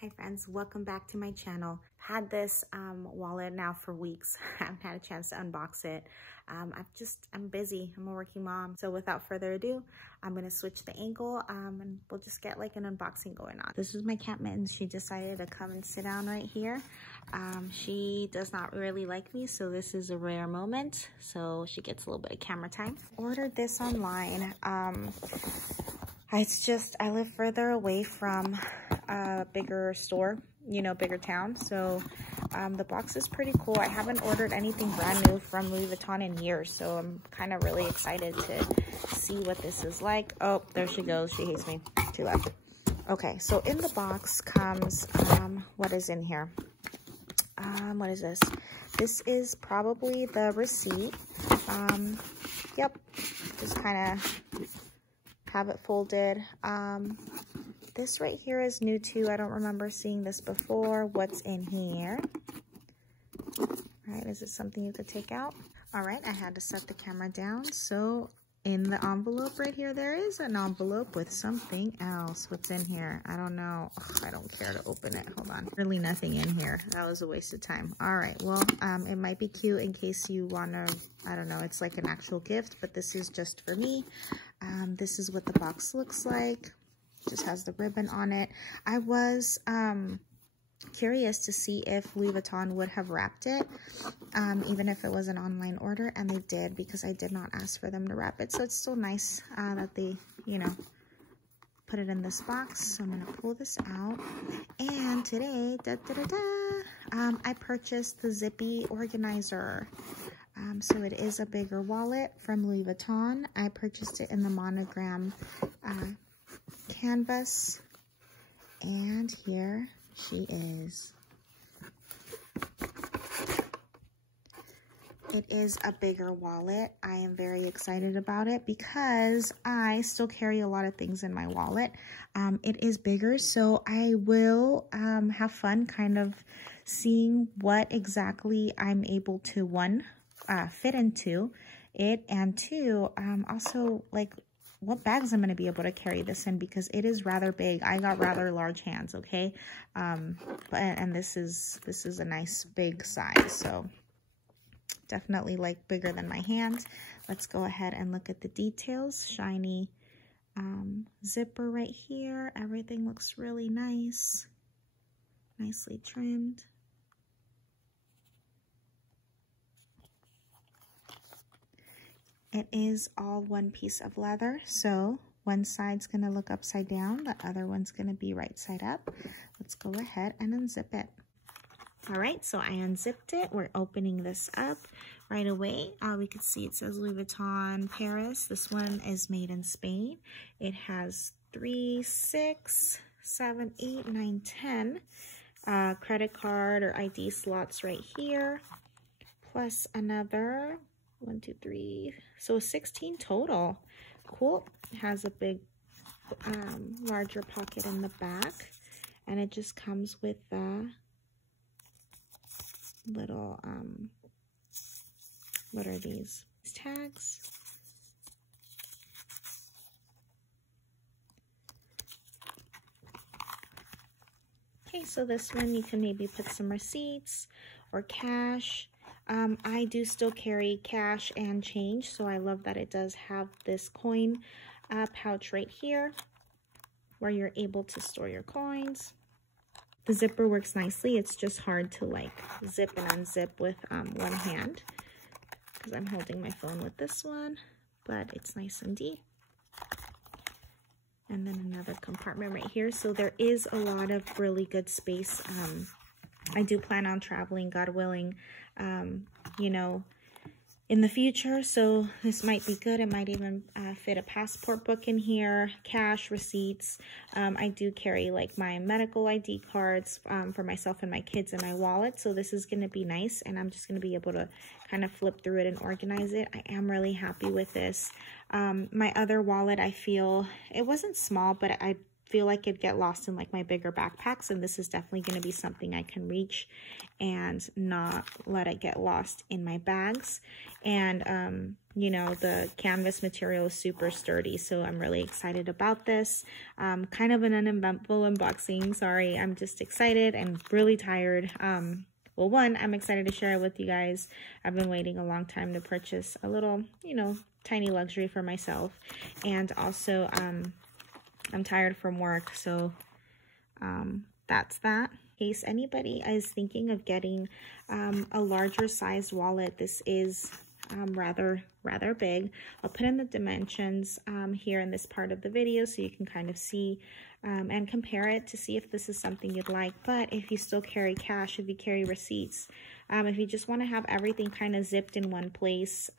Hi friends, welcome back to my channel. Had this wallet now for weeks. I haven't had a chance to unbox it. I'm busy, I'm a working mom. So without further ado, I'm gonna switch the angle and we'll just get like an unboxing going on. This is my cat Mittens. She decided to come and sit down right here. She does not really like me, so this is a rare moment. So she gets a little bit of camera time. Ordered this online. It's just, I live further away from a bigger store, you know, bigger town. So the box is pretty cool. I haven't ordered anything brand new from Louis Vuitton in years, so I'm kind of really excited to see what this is like. Oh, there she goes. She hates me. She left. Okay, so in the box comes, what is in here? What is this? This is probably the receipt. Yep, just kind of have it folded. This right here is new too. I don't remember seeing this before. What's in here? All right, is it something you could take out? All right, I had to set the camera down. So in the envelope right here, there is an envelope with something else. What's in here? I don't know. Ugh, I don't care to open it. Hold on. Really nothing in here. That was a waste of time. All right, well, it might be cute in case you want to, I don't know, it's like an actual gift, but this is just for me. This is what the box looks like. Just has the ribbon on it. I was curious to see if Louis Vuitton would have wrapped it, even if it was an online order, and they did, because I did not ask for them to wrap it. So it's still nice that they, you know, put it in this box. So I'm gonna pull this out, and today, I purchased the Zippy organizer. So it is a bigger wallet from Louis Vuitton. I purchased it in the monogram canvas, and here she is. It is a bigger wallet. I am very excited about it because I still carry a lot of things in my wallet. It is bigger, so I will have fun kind of seeing what exactly I'm able to, one, fit into it, and two, also like what bags I'm going to be able to carry this in, because it is rather big. I got rather large hands, okay? And this is a nice big size, so definitely like bigger than my hands. Let's go ahead and look at the details. Shiny zipper right here. Everything looks really nice, nicely trimmed. It is all one piece of leather, so one side's going to look upside down, the other one's going to be right side up. Let's go ahead and unzip it. All right, so I unzipped it. We're opening this up right away. We can see it says Louis Vuitton Paris. This one is made in Spain. It has 3, 6, 7, 8, 9, 10 credit card or ID slots right here, plus another 1, 2, 3, so 16 total. Cool. It has a big larger pocket in the back, and it just comes with little what are these tags? Okay, so this one you can maybe put some receipts or cash. I do still carry cash and change, so I love that it does have this coin pouch right here where you're able to store your coins. The zipper works nicely. It's just hard to like zip and unzip with one hand because I'm holding my phone with this one, but it's nice and deep. And then another compartment right here. So there is a lot of really good space. I do plan on traveling, God willing, you know, in the future. So this might be good. It might even fit a passport book in here, cash, receipts. I do carry like my medical ID cards for myself and my kids in my wallet. So this is going to be nice. And I'm just going to be able to kind of flip through it and organize it. I am really happy with this. My other wallet, I feel, it wasn't small, but I feel like it'd get lost in like my bigger backpacks, and this is definitely going to be something I can reach and not let it get lost in my bags. And you know, the canvas material is super sturdy, so I'm really excited about this. Kind of an uneventful unboxing. Sorry, I'm just excited and really tired. Well, one, I'm excited to share it with you guys. I've been waiting a long time to purchase a little, you know, tiny luxury for myself. And also, I'm tired from work, so that's that. In case anybody is thinking of getting a larger sized wallet, this is rather big. I'll put in the dimensions here in this part of the video so you can kind of see and compare it to see if this is something you'd like. But if you still carry cash, if you carry receipts, if you just want to have everything kind of zipped in one place,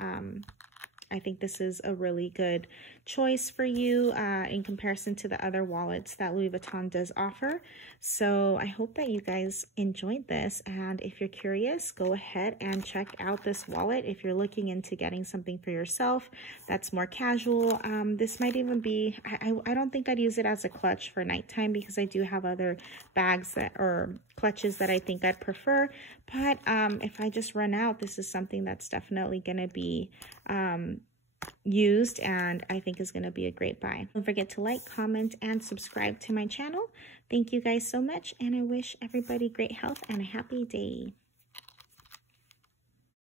I think this is a really good choice for you in comparison to the other wallets that Louis Vuitton does offer. So I hope that you guys enjoyed this. And if you're curious, go ahead and check out this wallet. If you're looking into getting something for yourself that's more casual, this might even be, I don't think I'd use it as a clutch for nighttime because I do have other bags that or clutches that I think I'd prefer. But if I just run out, this is something that's definitely going to be used and I think is going to be a great buy. Don't forget to like, comment, and subscribe to my channel. Thank you guys so much, and I wish everybody great health and a happy day.